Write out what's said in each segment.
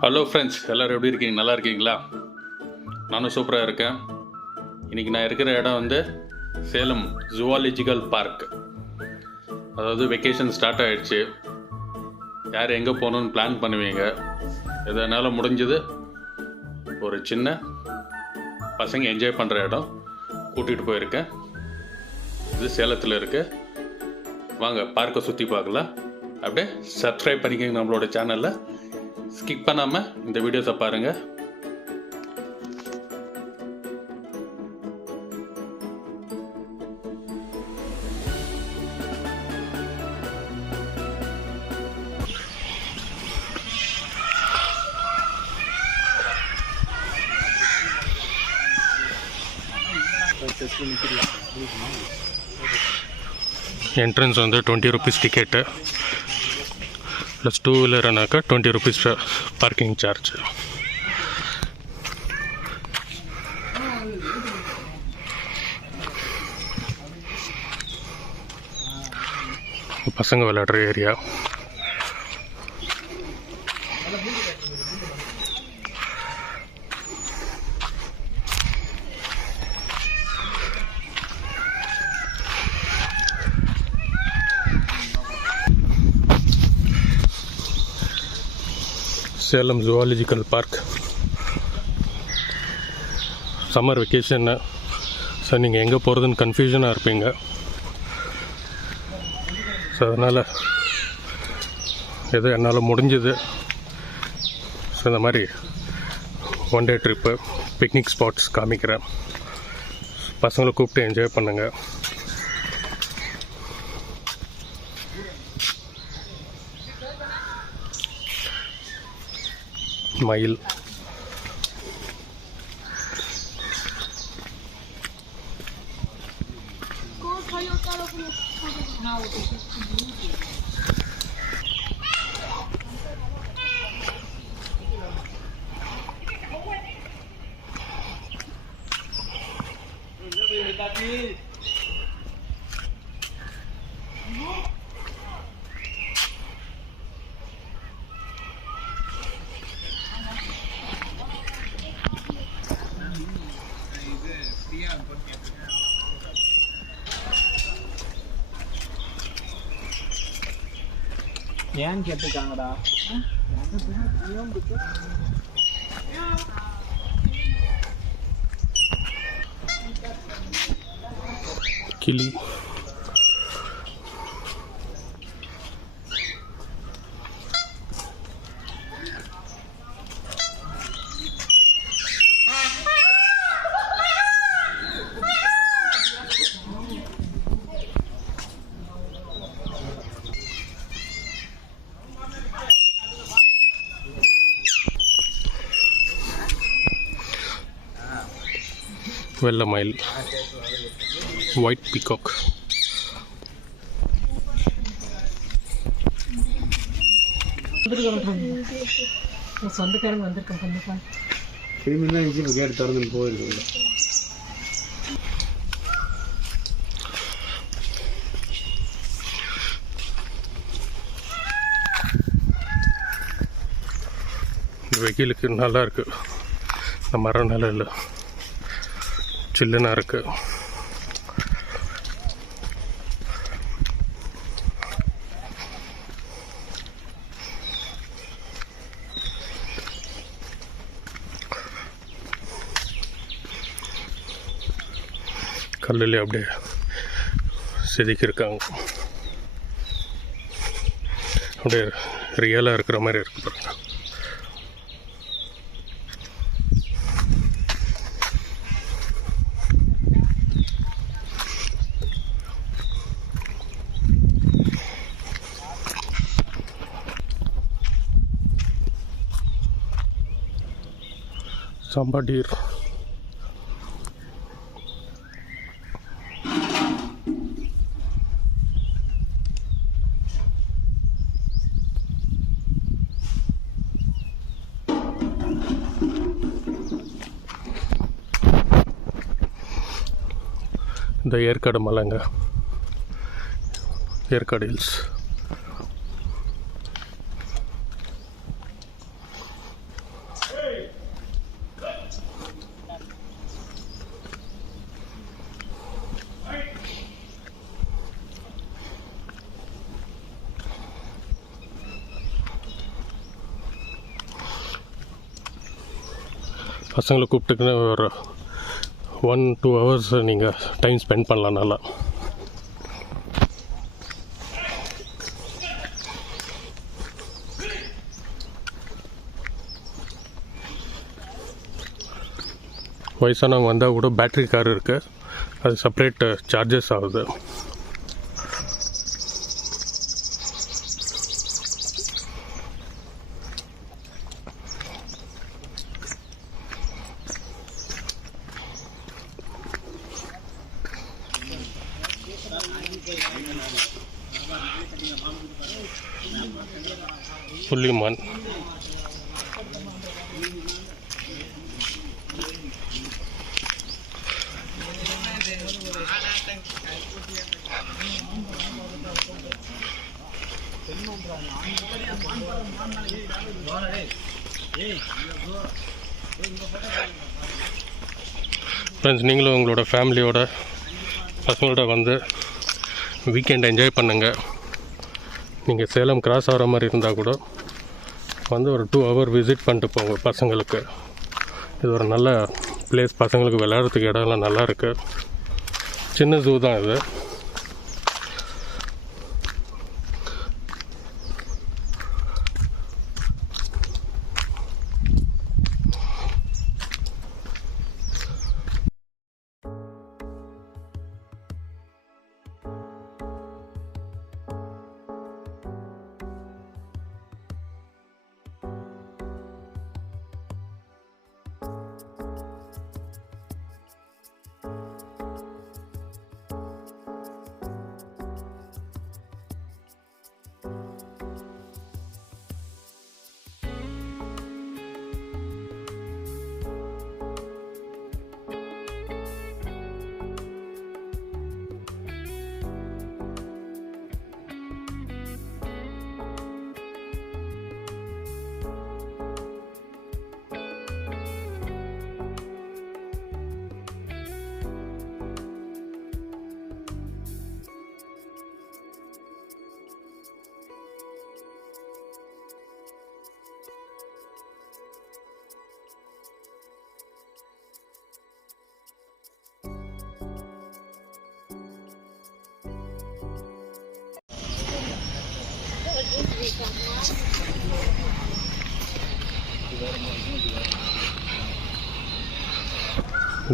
Hello friends, எல்லோரும் எப்படி இருக்கீங்க? நல்லா இருக்கீங்களா? நானும் சூப்பராக இருக்கேன். இன்றைக்கி நான் இருக்கிற இடம் வந்து சேலம் ஜூவாலஜிக்கல் பார்க். அதாவது வெக்கேஷன் ஸ்டார்ட் ஆகிடுச்சு. யார் எங்கே போகணுன்னு பிளான் பண்ணுவீங்க. எதனால் முடிஞ்சது ஒரு சின்ன பசங்க என்ஜாய் பண்ணுற இடம் கூட்டிகிட்டு போயிருக்கேன். இது சேலத்தில் இருக்குது. வாங்க பார்க்கை சுற்றி பார்க்கலாம். அப்படியே சப்ஸ்கிரைப் பண்ணிக்கோங்க நம்மளோட சேனலில். ஸ்கிப் பண்ணாமல் இந்த வீடியோஸை பாருங்கள். என்ட்ரன்ஸ் வந்து 20 rupees டிக்கெட்டு, ப்ளஸ் 2 வீலர்னாக்கா 20 rupees பார்க்கிங் சார்ஜ். பசங்க விளையாடுற area. Salem zoological park. Summer வெக்கேஷன்னு. ஸோ நீங்கள் எங்கே போகிறதுன்னு கன்ஃபியூஷனாக இருப்பீங்க. ஸோ அதனால் எதோ என்னால் முடிஞ்சது. ஸோ இந்த மாதிரி one day trip, picnic spots காமிக்கிறேன். பசங்களை கூப்பிட்டு என்ஜாய் பண்ணுங்கள். மயில், ஏன் கேட்டுக்காங்கடா. கிளி, வெள்ளை மயில், ஒயிட் பீகாக், சொந்தக்காரங்க வந்திருக்கேன். கண்டிப்பா திரும்பி தான் இப்போ கேட்டு திறந்துன்னு போயிருக்கோங்க. வெயிலுக்கு நல்லா இருக்குது. இந்த மரம் நிழல் சில்லுனா இருக்கு. கல்லுல அப்படியே செதுக்கியிருக்காங்க. அப்படியே ரியலாக இருக்கிற மாதிரி இருக்கு பாருங்க. Sambadir. The ஏற்காடு மலைங்க, ஏற்காடு ஹில்ஸ். பசங்களை கூப்பிட்டுக்குன்னு ஒரு 1-2 ஹவர்ஸ் நீங்கள் டைம் ஸ்பெண்ட் பண்ணலாம் நல்லா. வயசானவங்க வந்தால் கூட பேட்ரி கார் இருக்குது, அது செப்ரேட் சார்ஜஸ் ஆகுது. புள்ளிமான் ஃப்ரெண்ட்ஸ், நீங்களும் உங்களோட ஃபேமிலியோட பசங்களோட வந்து வீக்கெண்ட் என்ஜாய் பண்ணுங்கள். நீங்கள் சேலம் கிராஸ் ஆகிற மாதிரி இருந்தால் கூட வந்து ஒரு 2 ஹவர் விசிட் பண்ணிட்டு போங்க பசங்களுக்கு. இது ஒரு நல்ல பிளேஸ், பசங்களுக்கு விளையாடுறதுக்கு இடம்லாம் நல்லா இருக்குது. சின்ன ஜூ தான் இது.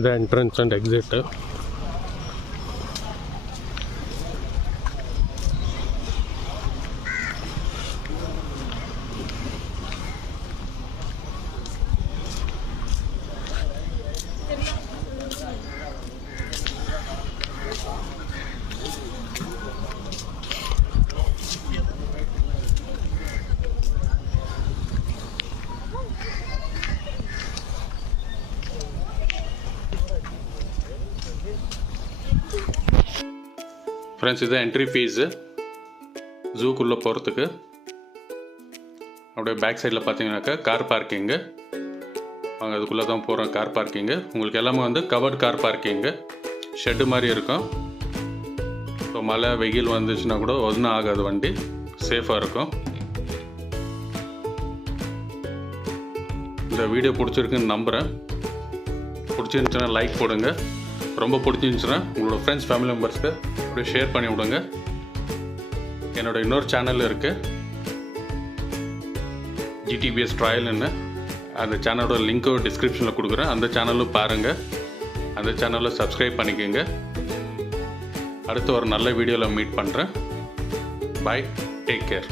The entrance and exit. Friends, இதுதான் என்ட்ரி ஃபீஸு ஜூக்குள்ளே போகிறதுக்கு. அப்படியே பேக் சைடில் பார்த்தீங்கன்னாக்கா கார் பார்க்கிங்கு. அங்கே அதுக்குள்ளே தான் போகிறோம். கார் பார்க்கிங்கு உங்களுக்கு எல்லாமே வந்து கவர்ட் கார் பார்க்கிங்கு, ஷெட்டு மாதிரி இருக்கும். ஸோ மழை வெயில் வந்துச்சுன்னா கூட ஒன்றும் ஆகாது, வண்டி சேஃபாக இருக்கும். இந்த வீடியோ பிடிச்சிருக்குன்னு நம்புகிறேன். பிடிச்சிருந்துச்சுன்னா லைக் போடுங்க. ரொம்ப பிடிச்சிருந்துச்சுன்னா உங்களோட ஃப்ரெண்ட்ஸ் ஃபேமிலி மெம்பர்ஸ்க்கு அப்படியே ஷேர் பண்ணி விடுங்க. என்னோடய இன்னொரு சேனல் இருக்குது, GTBS ட்ரையல்னு. அந்த சேனலோட லிங்க்கும் டிஸ்கிரிப்ஷனில் கொடுக்குறேன். அந்த சேனலும் பாருங்கள், அந்த சேனலில் சப்ஸ்கிரைப் பண்ணிக்கோங்க. அடுத்து ஒரு நல்ல வீடியோவில் மீட் பண்ணுறேன். பாய், டேக் கேர்.